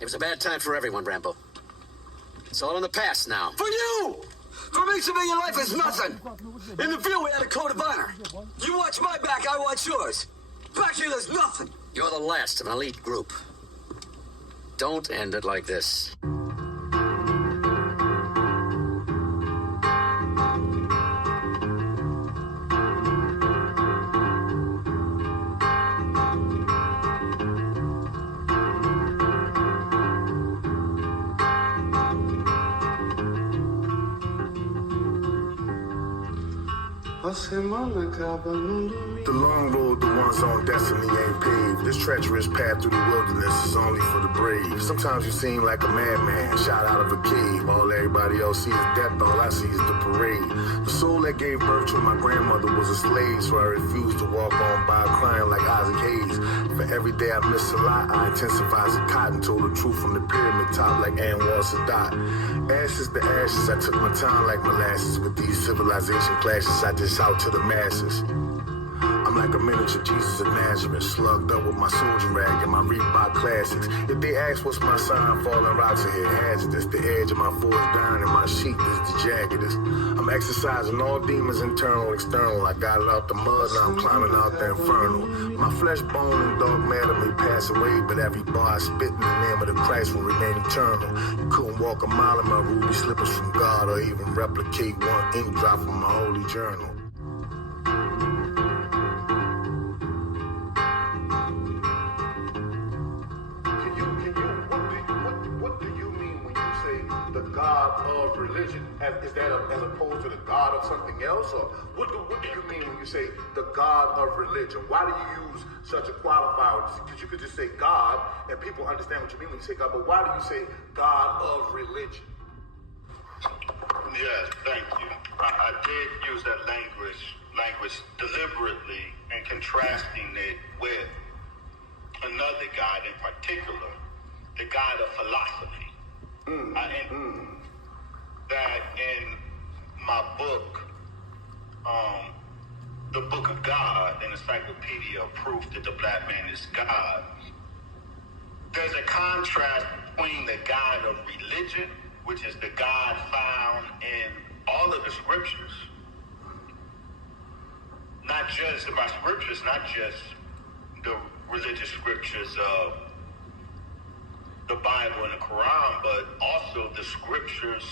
It was a bad time for everyone, Rambo. It's all in the past now. For you! For me, civilian life is nothing. In the field, we had a code of honor. You watch my back, I watch yours. Back here, there's nothing. You're the last of an elite group. Don't end it like this. The long road, the ones on destiny ain't paved. This treacherous path through the wilderness is only for the brave. Sometimes you seem like a madman, shot out of a cave. All everybody else sees is death, all I see is the parade. The soul that gave birth to my grandmother was a slave, so I refused to walk on by crying like Isaac Hayes. For every day I miss a lot, I intensify as a cotton, told the truth from the pyramid top like Anwar Sadat. Ashes to ashes, I took my time like molasses. With these civilization clashes, I dish out to the masses. I'm like a miniature Jesus of Nazareth, slugged up with my soldier rag and my Reebok classics. If they ask what's my sign, falling rocks are here hazardous. The edge of my forge down and my sheath is the jaggedest. I'm exercising all demons, internal, external. I got it out the mud, now I'm climbing out the inferno. My flesh, bone, and dog matter may pass away, but every bar I spit in the name of the Christ will remain eternal. You couldn't walk a mile in my ruby slippers from God, or even replicate one ink drop from my holy journal. God of religion, is that as opposed to the God of something else, or what do you mean when you say the God of religion? Why do you use such a qualifier? Because you could just say God and people understand what you mean when you say God, but why do you say God of religion? Yes, thank you. I did use that language deliberately and contrasting it with another God in particular, the God of philosophy. That in my book, the Book of God, an encyclopedia of proof that the black man is God, there's a contrast between the God of religion, which is the God found in all of the scriptures, not just in my scriptures, not just the religious scriptures of the Bible and the Quran, but also the scriptures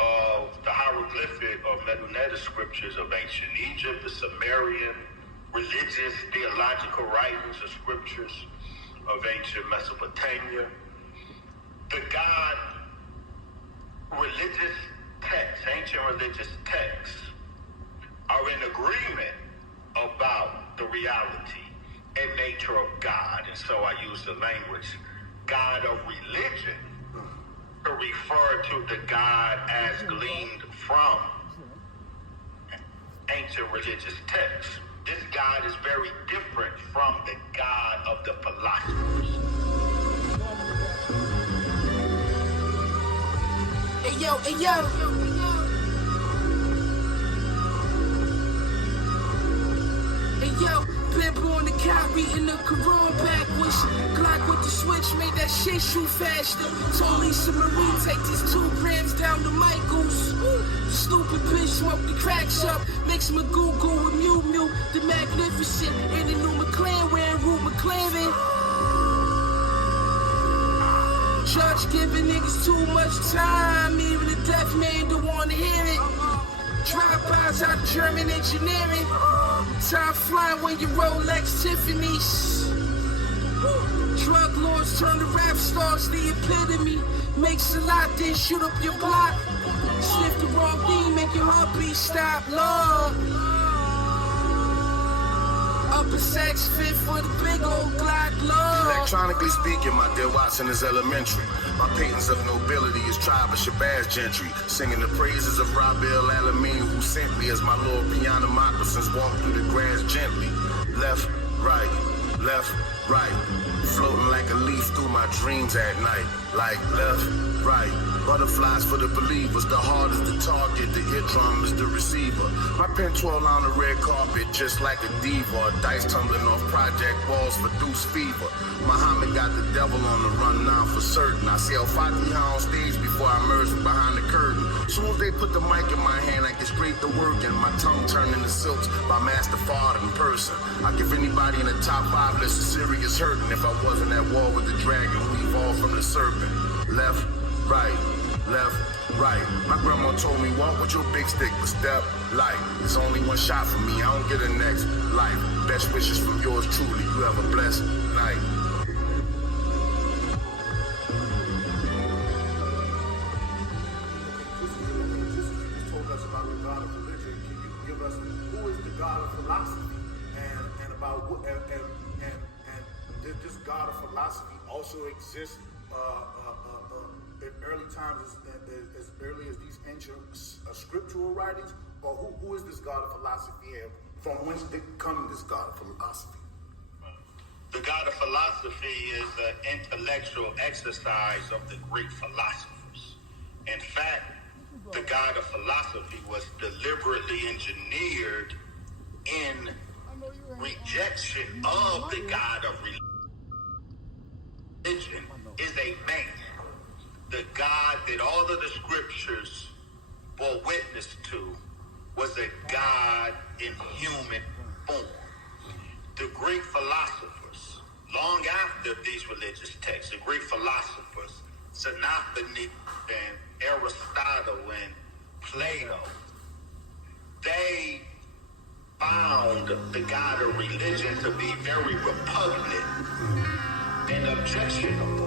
of the hieroglyphic or Medunetta scriptures of ancient Egypt, the Sumerian religious theological writings or scriptures of ancient Mesopotamia. The God religious texts, ancient religious texts, are in agreement about the reality and nature of God. And so I use the language God of religion to refer to the God as gleaned from ancient religious texts. This God is very different from the God of the philosophers. Hey yo, hey yo. Hey yo. Pimp on the car, reading the Quran backwards. Glock with the switch, made that shit shoot faster. Told Lisa Marie, take these 2 grams down to Michael's. Stupid bitch, smoke the cracks up. Mix my Google with Mew Mew, the magnificent. In the new McLaren, wearing Root McLaren. Judge giving niggas too much time. Even the deaf man don't wanna hear it. Drive-bys out of German engineering. Time flying when you Rolex Tiffany's. Drug lords turn to rap stars, the epitome. Makes a lot, then shoot up your block. Sniff the wrong thing, make your heartbeat stop. Lord. Upper sex fit for the big old Glock, Lord. Electronically speaking, my dear Watson is elementary. My patents of nobility is tribe of Shabazz gentry. Singing the praises of Rabbil Alamin, who sent me as my Lord piano moccasins walk through the grass gently. Left, right, right. Floating like a leaf through my dreams at night. Like left, right. Butterflies for the believers. The heart is the target. The eardrum is the receiver. My pen twirl on the red carpet just like a diva. Dice tumbling off project walls for deuce fever. Muhammad got the devil on the run now for certain. I see Al-Fatiha on stage before I emerge from behind the curtain. Soon as they put the mic in my hand, I get straight to work and my tongue turned into silks by Master Fard in person. I give anybody in the top 5 list a serious hurting if I wasn't at war with the dragon who evolved from the serpent. Left, right, left, right. My grandma told me walk with your big stick, but step light. There's only one shot for me, I don't get a next life. Best wishes from yours truly. You have a blessed night. This God of philosophy also exists in early times, as early as these ancient scriptural writings, or who is this God of philosophy, and from whence did come this God of philosophy? The God of philosophy is an intellectual exercise of the Greek philosophers. In fact, the God of philosophy was deliberately engineered in rejection of the God of religion. Religion is a man. The God that all of the scriptures bore witness to was a God in human form. The Greek philosophers, long after these religious texts, the Greek philosophers, Xenophon and Aristotle and Plato, they found the God of religion to be very repugnant and objectionable.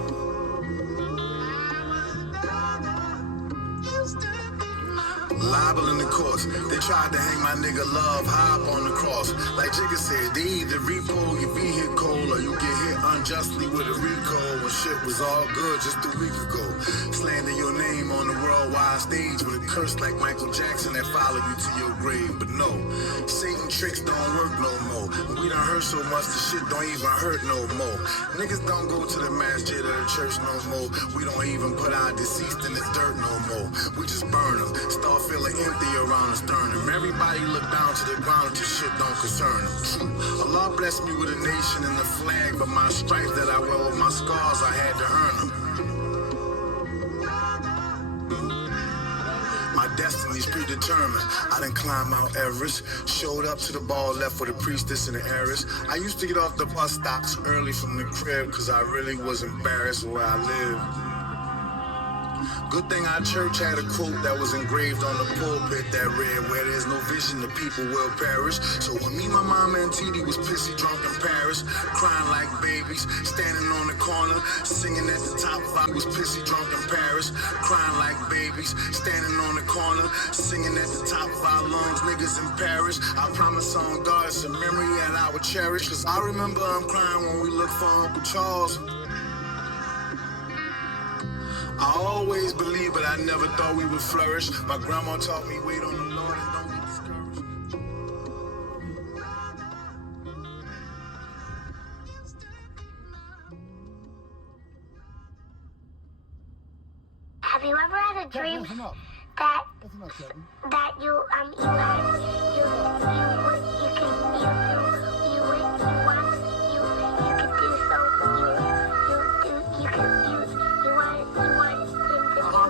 Libel in the courts. They tried to hang my nigga Love high up on the cross. Like Jigga said, they either repo your vehicle or you get hit unjustly with a recall when shit was all good just a week ago. Slander your name on the worldwide stage with a curse like Michael Jackson that follow you to your grave. But no, Satan tricks don't work no more. We done hurt so much the shit don't even hurt no more. Niggas don't go to the masjid or the church no more. We don't even put our deceased in the dirt no more. We just burn them. Start feeling empty around the sternum. Everybody look down to the ground until shit don't concern them. True. Allah blessed me with a nation and a flag, but my stripes that I wear with my scars, I had to earn them. My destiny's predetermined. I done climbed Mount Everest, showed up to the ball left for the priestess and the heiress. I used to get off the bus stops early from the crib cause I really was embarrassed where I lived. Good thing our church had a quote that was engraved on the pulpit that read, where there's no vision, the people will perish. So when me, my mama, and TD was pissy drunk in Paris, crying like babies, standing on the corner, singing at the top volume, was pissy drunk in Paris, crying like babies, standing on the corner, singing at the top volumes, niggas in Paris. I promise on God it's a memory that I would cherish, cause I remember I'm crying when we look for Uncle Charles. I always believed, but I never thought we would flourish. My grandma taught me, wait on the Lord and don't get discouraged. Have you ever had a dream that you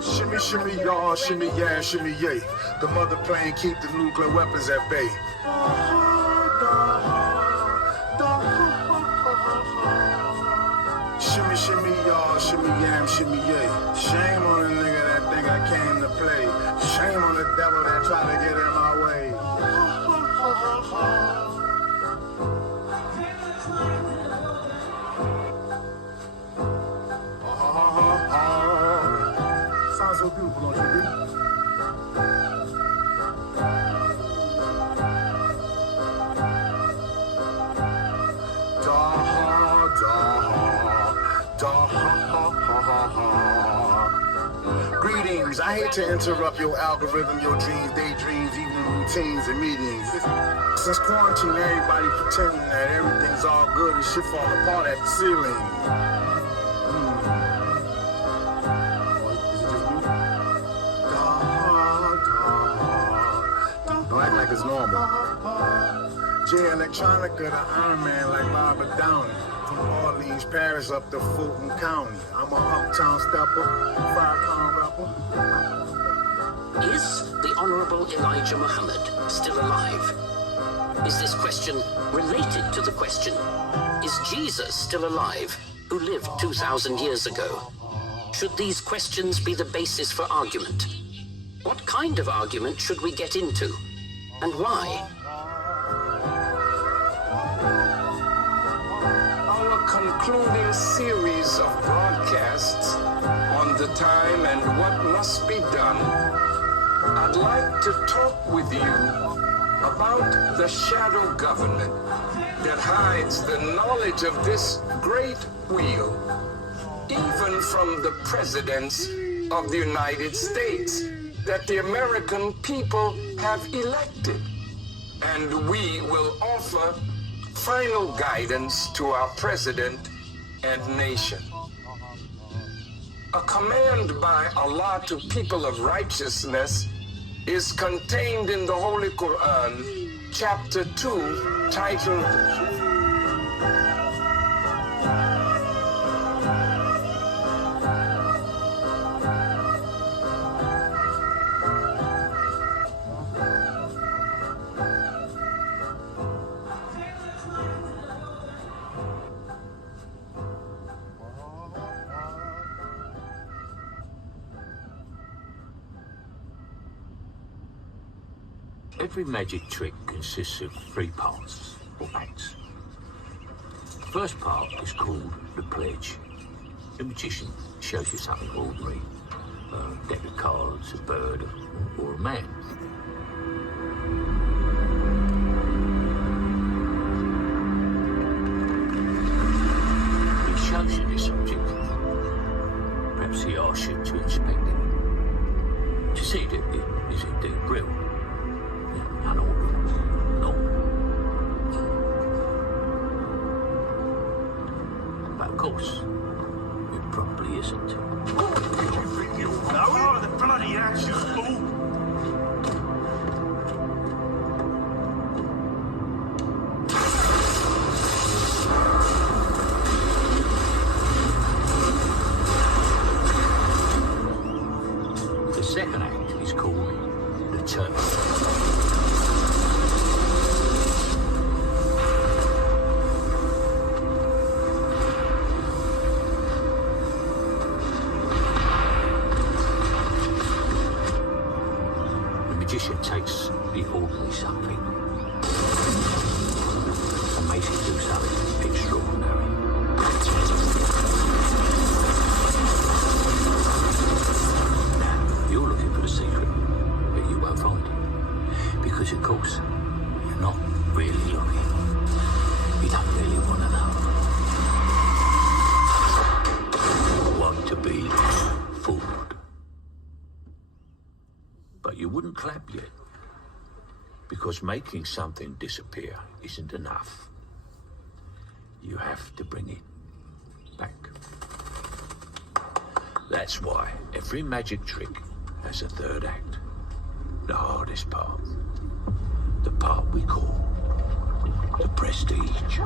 Shimmy, shimmy, y'all, shimmy, yeah, shimmy, yay. The mother plane keep the nuclear weapons at bay. Shimmy, shimmy, y'all, shimmy, yam, shimmy, yay. Shame on the nigga that think I came to play. Shame on the devil that try to get in my way. Sounds so beautiful, don't you think? Greetings, algorithms. I hate to interrupt your algorithm, your dreams, daydreams, evening routines and meetings. Since quarantine, everybody pretending that everything's all good and shit fall apart at the ceiling. Don't act like it's normal. J Electronica, the Iron Man like Robert Downey. From Orleans, Paris up to Fulton County. I'm a uptown stepper, 5-pound rapper. Is the Honorable Elijah Muhammad still alive? Is this question related to the question, is Jesus still alive, who lived 2,000 years ago? Should these questions be the basis for argument? What kind of argument should we get into, and why? Our concluding series of broadcasts on the time and what must be done, I'd like to talk with you about the shadow government that hides the knowledge of this great wheel, even from the presidents of the United States that the American people have elected. And we will offer final guidance to our president and nation. A command by Allah to people of righteousness is contained in the Holy Quran, chapter 2, titled Every magic trick consists of 3 parts, or acts. The first part is called the pledge. The magician shows you something ordinary, a deck of cards, a bird, or a man. He shows you this object. Perhaps he asks you to inspect it, to see that it is indeed real. But of course, it probably isn't. You know the bloody action, fool! The second act is called the turn. Takes the ordinary something and makes it do something extraordinary. Now, you're looking for the secret, but you won't find it. Because, of course, you're not really looking. You don't really want to know. You want to be fooled. But you wouldn't clap yet, because making something disappear isn't enough. You have to bring it back. That's why every magic trick has a third act, the hardest part, the part we call the prestige.